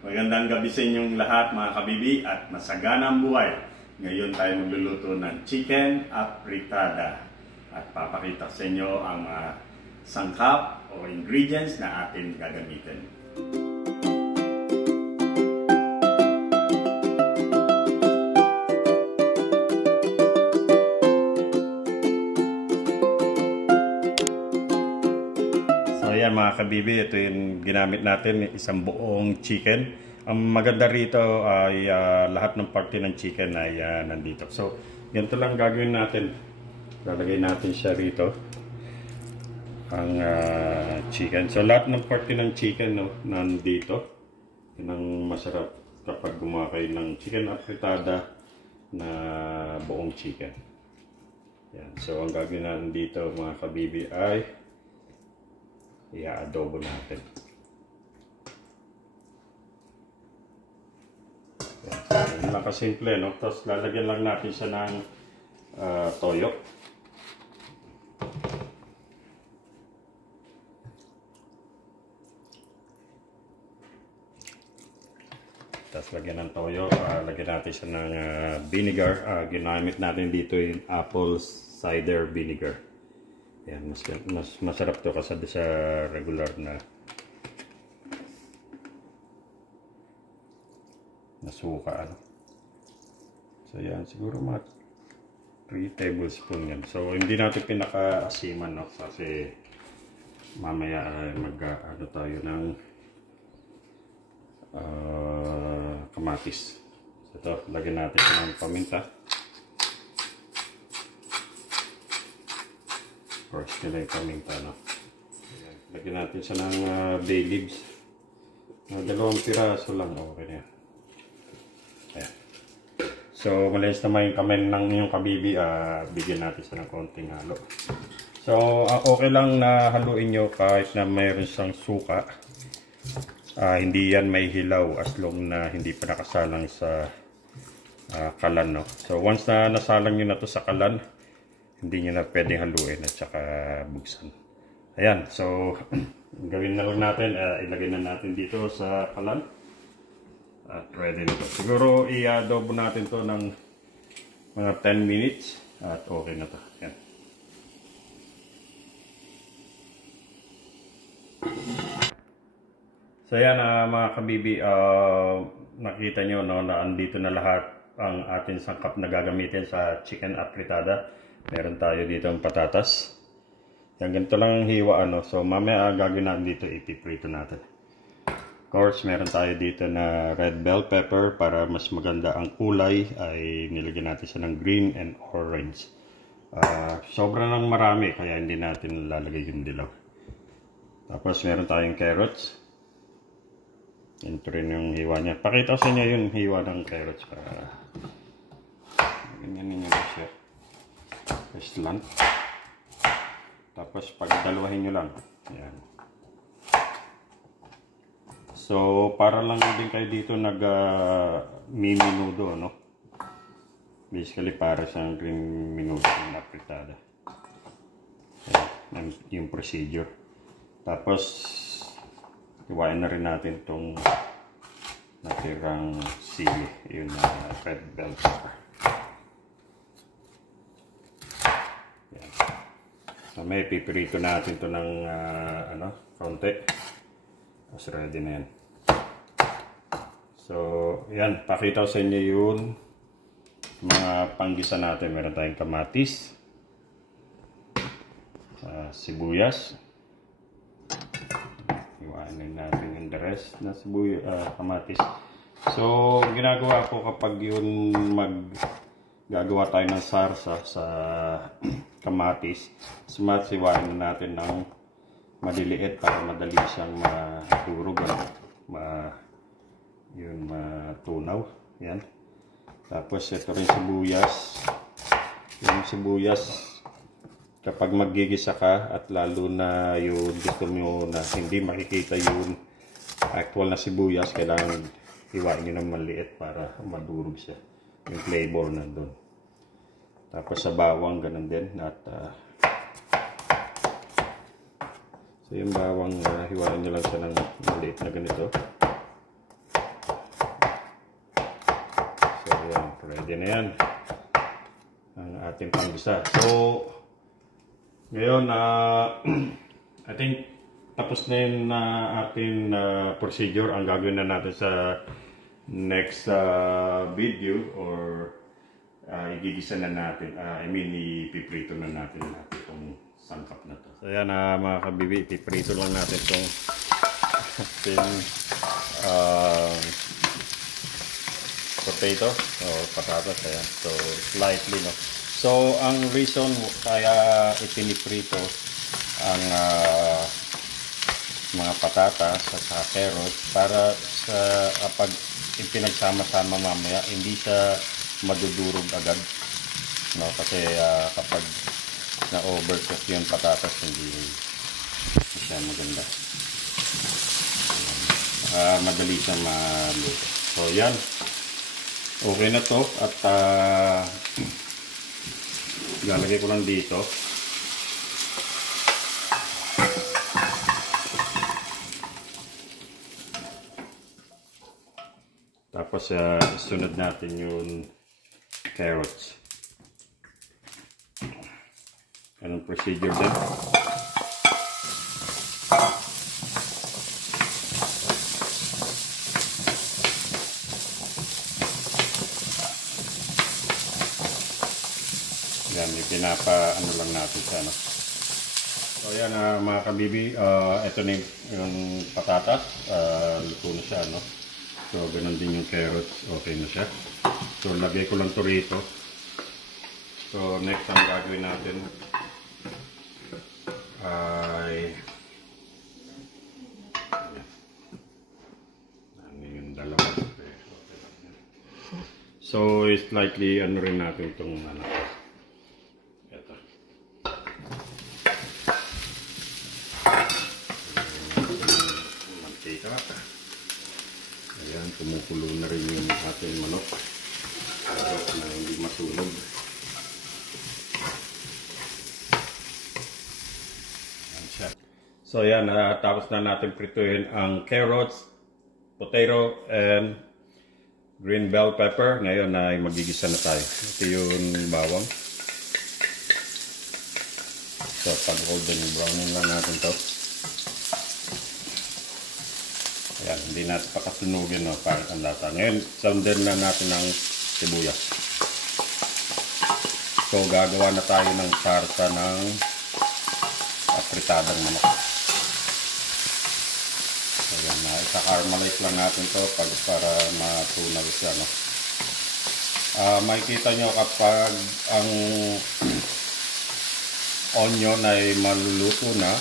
Magandang gabi sa inyong lahat mga kabibi at masaganang buhay. Ngayon tayo magluluto ng chicken afritada at papakita sa inyo ang sangkap o ingredients na atin gagamitin. Ayan mga kabibi, ito yung ginamit natin, isang buong chicken. Ang maganda rito ay lahat ng parte ng chicken ay nandito. So, ganito lang gagawin natin. Lalagay natin siya rito. Ang chicken. So, lahat ng parte ng chicken nandito. Yan ang masarap kapag gumawa kayo ng chicken afritada na buong chicken. Yan. So, ang gagawin natin dito mga kabibi ay i-adobo natin. Yan lang kasimple, no? Tapos lalagyan lang natin siya ng toyo. Tapos lagyan ng toyo, lagyan natin siya ng vinegar. Ginamit natin dito yung apple cider vinegar. Yan, mas masarap to kasi sa regular na suka. Ano? So yan, siguro mga 3 tablespoon yan. So hindi natin pinaka-asiman, no? Kasi mamaya mag-ano tayo ng kamatis. So ito, lagyan natin ng paminta. First nila yung paminta, no? Ayan. Lagyan natin siya ng bay leaves. 2 piraso lang. Okay na yan. Ayan. So, malinis naman yung kamay ng yung kabibi. Bigyan natin siya ng konting halo. So, okay lang na haluin nyo kahit na mayroon siyang suka. Hindi yan may hilaw as long na hindi pa nakasalang sa kalan, no? So, once na nasalang nyo na to sa kalan, hindi nyo na pwedeng haluin at saka buksan. Ayan, so gawin na lang natin, ilagay na natin dito sa kalan at ready na ito. Siguro i-adobo natin to ng mga 10 minutes at okay na to. Ayan. So ayan mga kabibi, nakita nyo, no, na andito na lahat ang ating sangkap na gagamitin sa chicken afritada. Meron tayo dito ang patatas. Yan, ganito lang ang hiwa, ano. So, mamaya gagawin natin dito, ipiprito natin. Of course, meron tayo dito na red bell pepper para mas maganda ang kulay. Ay nilagyan natin siya ng green and orange. Sobra nang marami, kaya hindi natin lalagay yung dilaw. Tapos, meron tayong carrots. Ito rin yung hiwa niya. Pakita ko sa inyo yung hiwa ng carrots para ganyan ninyo na siya. Slant. Tapos pagdalawahin nyo lang. Ayan. So para lang din kayo dito nag-miminudo, no? Basically para sa green minudo na afritada. Ayan, yung procedure. Tapos iwain na rin natin itong natirang sili, yung red bell pepper. So, may pipirito natin to ng konti. Tapos ready na yan. So, yan. Pakita ko sa inyo yung mga panggisa natin. Meron tayong kamatis, sibuyas. Iwanin natin yung the rest na kamatis. So, ginagawa ko kapag yun gagawa tayo ng sarsa sa kamatis, siwain na natin ng maliliit para madali siyang madurog, matunaw. Yan. Tapos ito rin sibuyas. Yung sibuyas, kapag maggigisa ka at lalo na yung gusto mo na hindi makikita yung actual na sibuyas, kailangan hiwain nyo ng maliit para madurog siya. Yung flavor nandun. Tapos sa bawang ganun din. At so yung bawang hiwain nyo lang siya ng maliit na ganito. Ready na yan. Ang ating panggisa. So, ngayon, I think tapos na yung ating procedure. Ang gagawin na natin sa next video or igigisa na natin. Ipiprito na natin itong sangkap na to. So yan mga kabibi, ipiprito lang natin itong potato o patatas. Ayan. So slightly, no. So ang reason kaya ipiniprito ang mga patatas at saka carrots para sa kapag ipinagsama-sama mamaya hindi siya madudurog agad, no, kasi kapag na-overcook yung patatas hindi siya maganda. Madali siyang maluto. So yan, okay na to at lalagay ko lang dito. Tapos sunod natin yung carrots. Anong procedure din? Yan, yung ano lang natin sa ano. So yan mga kabibi, ito na yung patatas, luto na siya, no? So ganun din yung carrots, okay na siya. So lagay ko lang to rito. So next ang gagawin natin ay ano yung dalawa. So slightly ano rin natin itong ano. Ito. Mantika. Ayan, kumukulo na rin yung ating manok. Na hindi masunog. So yan, tapos na natin prituhin ang carrots, potato, and green bell pepper. Ngayon ay magigisa na tayo. Ito yung bawang. So pag-golden browning lang natin to. Ayan, hindi natin pakasunugin, no, para ang lata. Ngayon, soundan na natin ng sibuyas. So gagawa na tayo ng sarsa ng apritadang manok. Ayan na, isa-caramelize lang natin to para matunaw siya, no? Makikita nyo kapag ang onion ay maluluto na,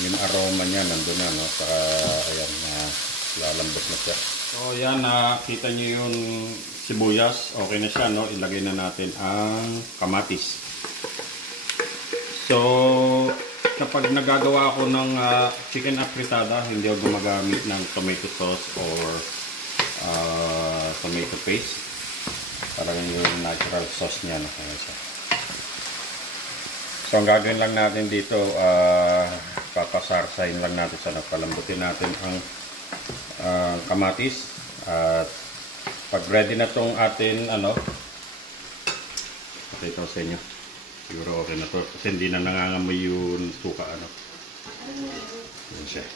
yung aroma niya nandun na, no? Saka ayan, lalambot na siya. So ayan, nakita nyo yung sibuyas, okay na siya, no? Ilagay na natin ang kamatis. So kapag nagagawa ako ng chicken apritada, hindi ako gumagamit ng tomato sauce or tomato paste. Parang yung natural sauce niya. So ang gagawin lang natin dito, papasarsahin lang natin sa palambutin natin ang kamatis. At pag ready na tong atin, ito sa inyo. Siguro okay na to kasi hindi na nangangamoy yung suka, ano. Yan siya.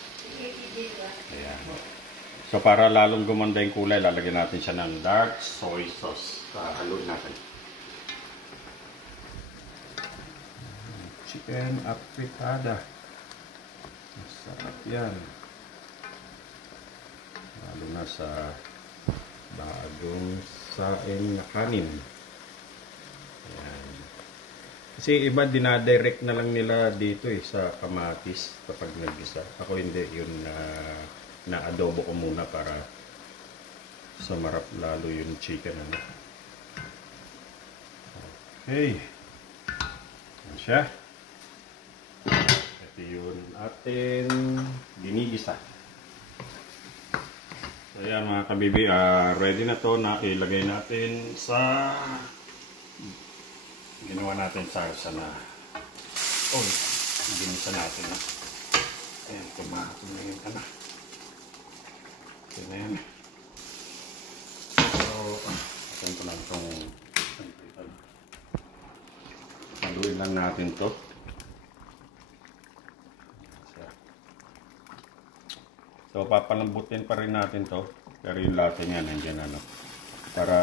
Ayan. So para lalong gumanda yung kulay, lalagyan natin siya ng dark soy sauce. Haluin natin. Chicken apritada. Masarap yan. Lalo na sa bagong saing na kanin. Ayan. Kasi iba dinadirect na lang nila dito sa kamatis kapag nagisa. Ako hindi, yun na-adobo ko muna para sumarap lalo yung chicken. Okay. Yan siya. Ito yun atin ginigisa. So yan mga kabibi, ready na to na ilagay natin sa ginawa natin sarsa na ginisa natin na. Ayan, tumato na yun. Okay na yan. So, atin ko lang itong haluin lang natin to. So papalambutin pa rin natin to, pero yung lasa niya nandiyan ano. Para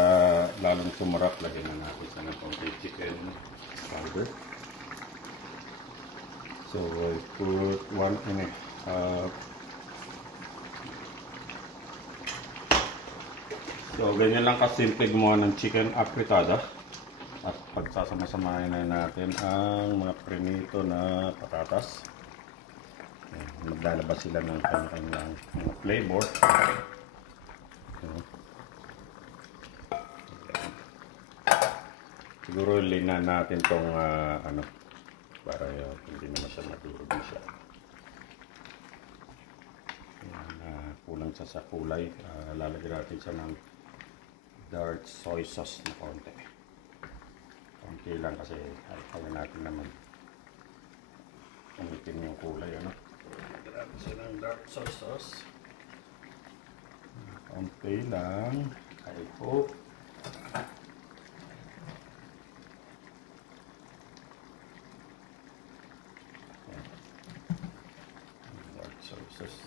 lalong sumarap, lagyan na natin sa konti chicken powder. So I put one in it. So ganyan lang kasimple gumawa ng chicken apritada. At pagsasama-samahin na natin ang mga prinito na patatas. Maglalabas sila ng kanyang mga flavor. Siguro linan natin tong ano, para hindi naman siya madurog na siya. Kulang siya sa kulay. Lalagyan natin siya ng dark soy sauce na konti. Konti lang kasi kaya natin naman umitin yung kulay, ano. Grabe siya ng dark soy sauce. Konti lang. I hope. Dark soy sauce.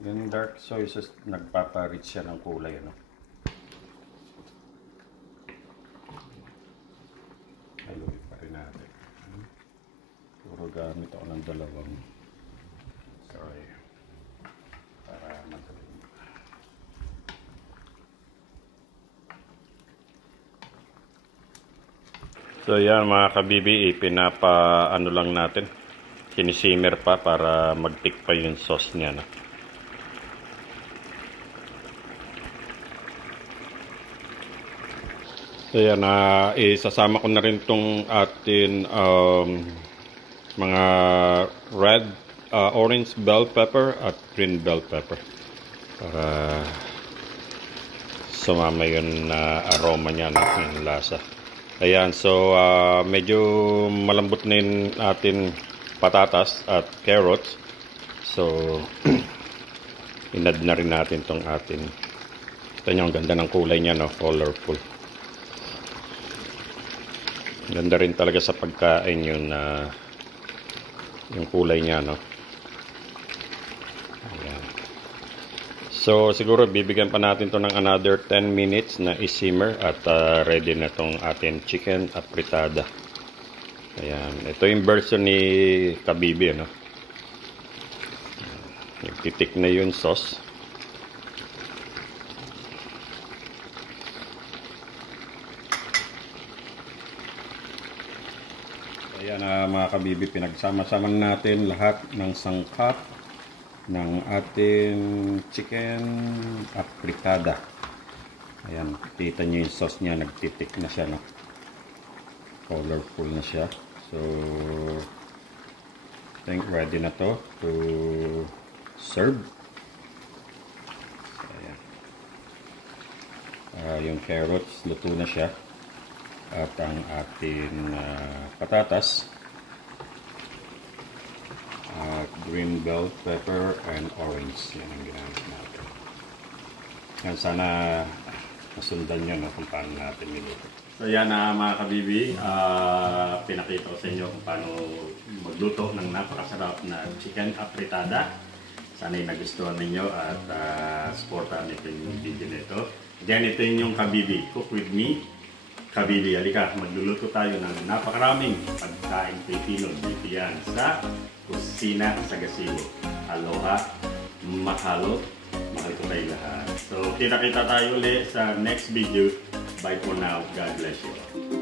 Yung dark soy sauce, nagpaparich siya ng kulay, ano. Haluin pa rin natin. Puro gamit ako ng dalawang. Sorry. Para madali. So yan mga kabibi, ano lang natin. Sinisimmer pa para mag-tick pa yung sauce niya, no? So yan, isasama ko na rin itong atin mga red, orange bell pepper at green bell pepper para sumama yung aroma niya, no? Yung lasa. Ayan, so medyo malambot na yung atin patatas at carrots. So inad na rin natin itong atin. Ito nyo, ang ganda ng kulay niya, no? Colorful. Ganda rin talaga sa pagkain yung kulay niya, no? Ayan. So siguro bibigyan pa natin to ng another 10 minutes na i-simmer at ready na tong ating chicken apritada. Ayan, ito yung version ni Kabibi, no? Nagtitik na yung sauce. Ayan mga kabibi, pinagsama-sama natin lahat ng sangkap ng ating chicken apritada. Ayan, kita nyo yung sauce niya, nagtitik na siya, no? Colorful na siya. So I think ready na to serve. Ayan. Yung carrots, luto na siya. At ang ating patatas, green bell pepper and orange, yan ang ginamit natin. Yan, sana masundan nyo, no, kung paano natin niluto. So yan mga kabibi, pinakita ko sa inyo kung paano magluto ng napakasarap na chicken apritada. Sana'y nagustuhan ninyo at supportan ito yung video nito. Then ito yung Kabibi, Cook With Me. Kabibi, halika, magluluto tayo ng napakaraming pagkain Pilipino dito yan sa Kusina Sagasibo. Aloha, mahalo, mahal ko tayo lahat. So, kita-kita tayo ulit sa next video. Bye for now. God bless you all.